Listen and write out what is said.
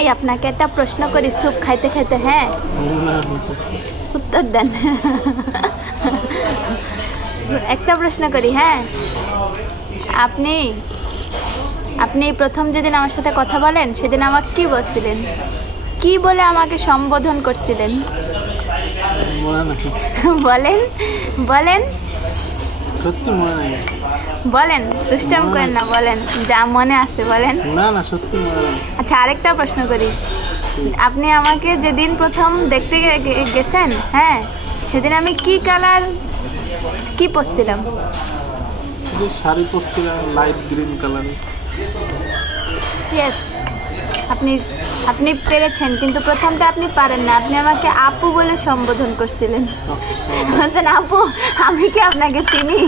এই আপনাকে একটা প্রশ্ন করি স্যুপ খাইতে খাইতে, হ্যাঁ উত্তর দেন। একটা প্রশ্ন করি, হ্যাঁ আপনি আপনি প্রথম যেদিন আমার সাথে কথা বলেন সেদিন আমাকে কি বলছিলেন, কি বলে আমাকে সম্বোধন করছিলেন? মনে নাই, বলেন বলেন সত্যি মনে নাই। বলেন, দুষ্টাম করেন না, বলেন যা মনে আছে বলেন। না না, সত্যি মনে নাই। আচ্ছা আরেকটা প্রশ্ন করি, আপনি আমাকে যেদিন প্রথম দেখতে গেছেন, হ্যাঁ সেদিন আমি কি কালার কি পরছিলাম? যে শাড়ি পরছিলাম লাইট গ্রিন কালারের। ইয়েস, আপনি আপনি পেরেছেন, কিন্তু প্রথমটা আপনি পারেন না। আপনি আমাকে আপু বলে সম্বোধন করছিলেন, বলছেন আপু আমি কি আপনাকে চিনি?